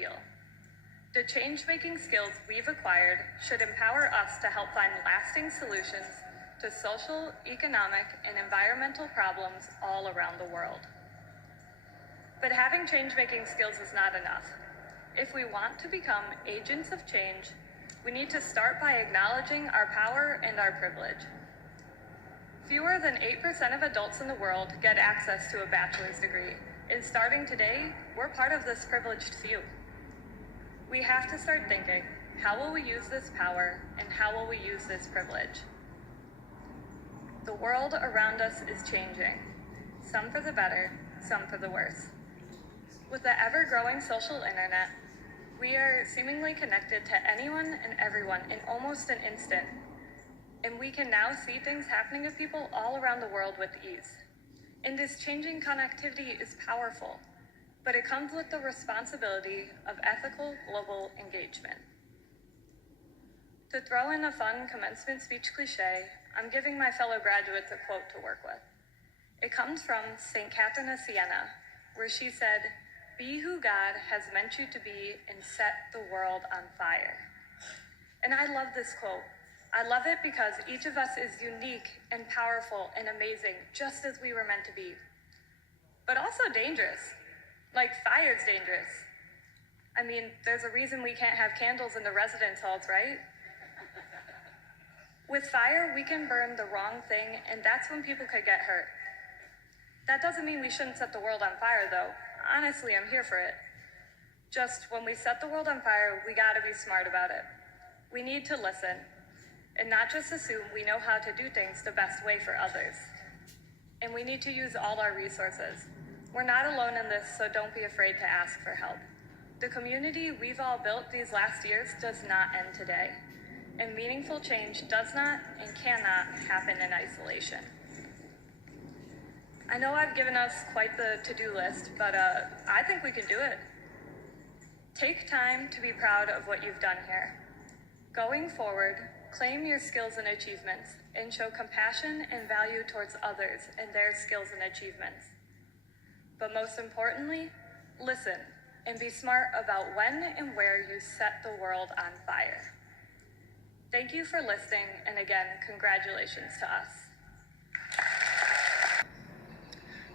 The change-making skills we've acquired should empower us to help find lasting solutions to social, economic, and environmental problems all around the world. But having change-making skills is not enough. If we want to become agents of change, we need to start by acknowledging our power and our privilege. Fewer than 8% of adults in the world get access to a bachelor's degree, and starting today, we're part of this privileged few. We have to start thinking, how will we use this power, and how will we use this privilege? The world around us is changing, some for the better, some for the worse. With the ever-growing social internet, we are seemingly connected to anyone and everyone in almost an instant, and we can now see things happening to people all around the world with ease. And this changing connectivity is powerful, but it comes with the responsibility of ethical global engagement. To throw in a fun commencement speech cliche, I'm giving my fellow graduates a quote to work with. It comes from St. Catherine of Siena, where she said, "Be who God has meant you to be and set the world on fire." And I love this quote. I love it because each of us is unique and powerful and amazing, just as we were meant to be. But also dangerous. Like, fire's dangerous. I mean, there's a reason we can't have candles in the residence halls, right? With fire, we can burn the wrong thing, and that's when people could get hurt. That doesn't mean we shouldn't set the world on fire, though. Honestly, I'm here for it. Just when we set the world on fire, we gotta be smart about it. We need to listen, and not just assume we know how to do things the best way for others. And we need to use all our resources. We're not alone in this, so don't be afraid to ask for help. The community we've all built these last years does not end today, and meaningful change does not and cannot happen in isolation. I know I've given us quite the to-do list, but I think we can do it. Take time to be proud of what you've done here. Going forward, claim your skills and achievements and show compassion and value towards others and their skills and achievements. But most importantly, listen and be smart about when and where you set the world on fire. Thank you for listening, and again, congratulations to us.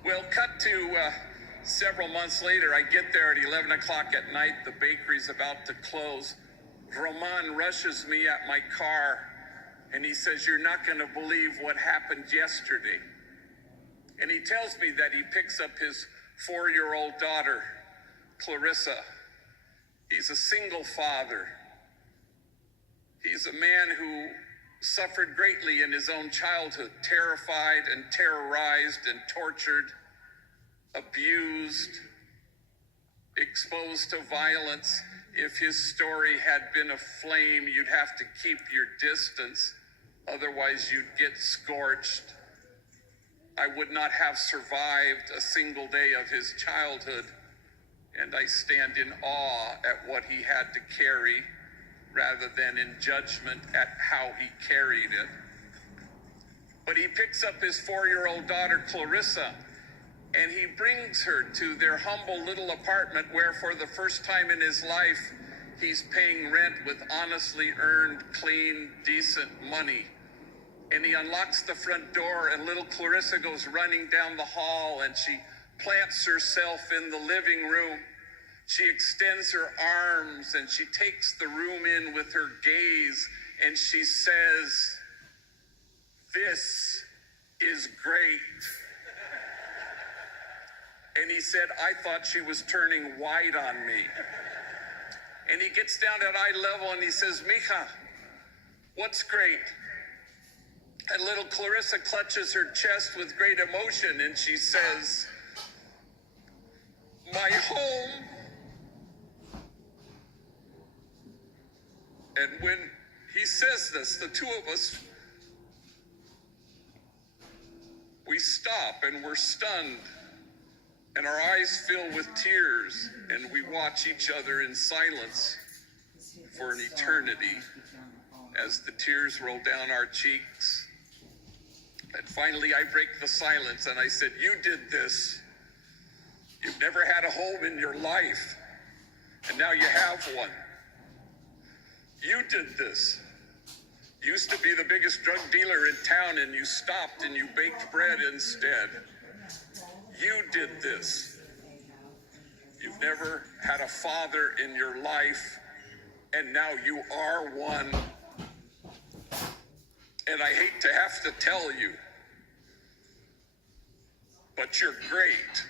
Well, cut to several months later, I get there at 11 o'clock at night, the bakery's about to close. Roman rushes me at my car, and he says, "You're not gonna believe what happened yesterday." And he tells me that he picks up his 4-year-old daughter, Clarissa. He's a single father. He's a man who suffered greatly in his own childhood, terrified and terrorized and tortured, abused, exposed to violence. If his story had been a flame, you'd have to keep your distance, otherwise you'd get scorched. I would not have survived a single day of his childhood, and I stand in awe at what he had to carry, rather than in judgment at how he carried it. But he picks up his 4-year-old daughter, Clarissa, and he brings her to their humble little apartment where for the first time in his life, he's paying rent with honestly earned, clean, decent money. And he unlocks the front door, and little Clarissa goes running down the hall, and she plants herself in the living room. She extends her arms, and she takes the room in with her gaze, and she says, "This is great." And he said, "I thought she was turning white on me." And he gets down at eye level and he says, "Mija, what's great?" And little Clarissa clutches her chest with great emotion, and she says, "My home." And when he says this, the two of us, we stop and we're stunned, and our eyes fill with tears, and we watch each other in silence for an eternity as the tears roll down our cheeks. And finally, I break the silence and I said, "You did this. You've never had a home in your life. And now you have one. You did this. Used to be the biggest drug dealer in town, and you stopped and you baked bread instead. You did this. You've never had a father in your life, and now you are one. And I hate to have to tell you, but you're great.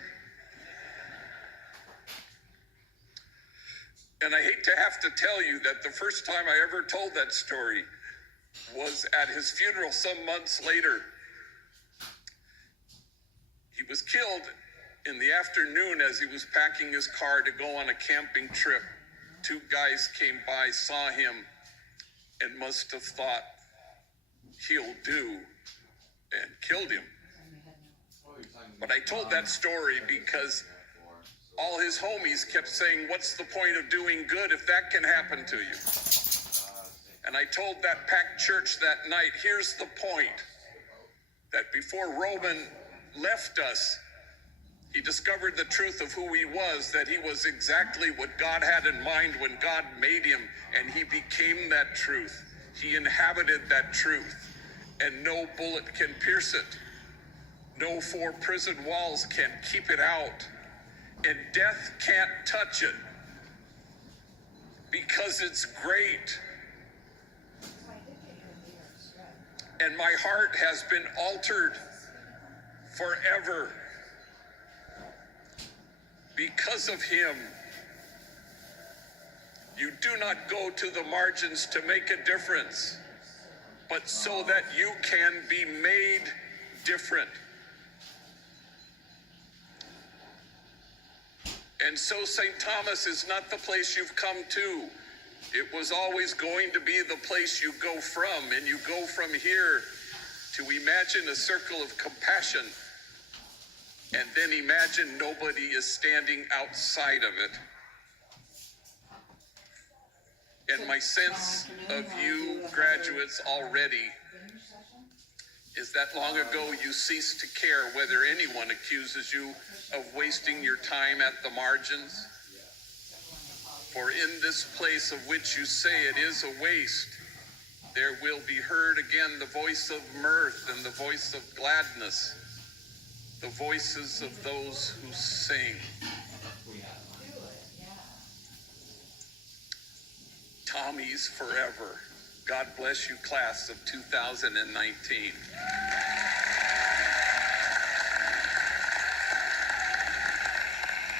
And I hate to have to tell you that the first time I ever told that story was at his funeral some months later. He was killed in the afternoon as he was packing his car to go on a camping trip. Two guys came by, saw him, and must have thought, he'll do, and killed him. But I told that story because all his homies kept saying, what's the point of doing good if that can happen to you? And I told that packed church that night, here's the point, that before Roman left us, he discovered the truth of who he was, that he was exactly what God had in mind when God made him, and he became that truth. He inhabited that truth, and no bullet can pierce it. No 4 prison walls can keep it out, and death can't touch it because it's great. And my heart has been altered forever because of him. You do not go to the margins to make a difference, but so that you can be made different. And so St. Thomas is not the place you've come to. It was always going to be the place you go from, and you go from here to imagine a circle of compassion, and then imagine nobody is standing outside of it. And my sense of you graduates already is that long ago you ceased to care whether anyone accuses you of wasting your time at the margins. For in this place of which you say it is a waste, there will be heard again the voice of mirth and the voice of gladness, the voices of those who sing. Tommy's forever. God bless you, class of 2019.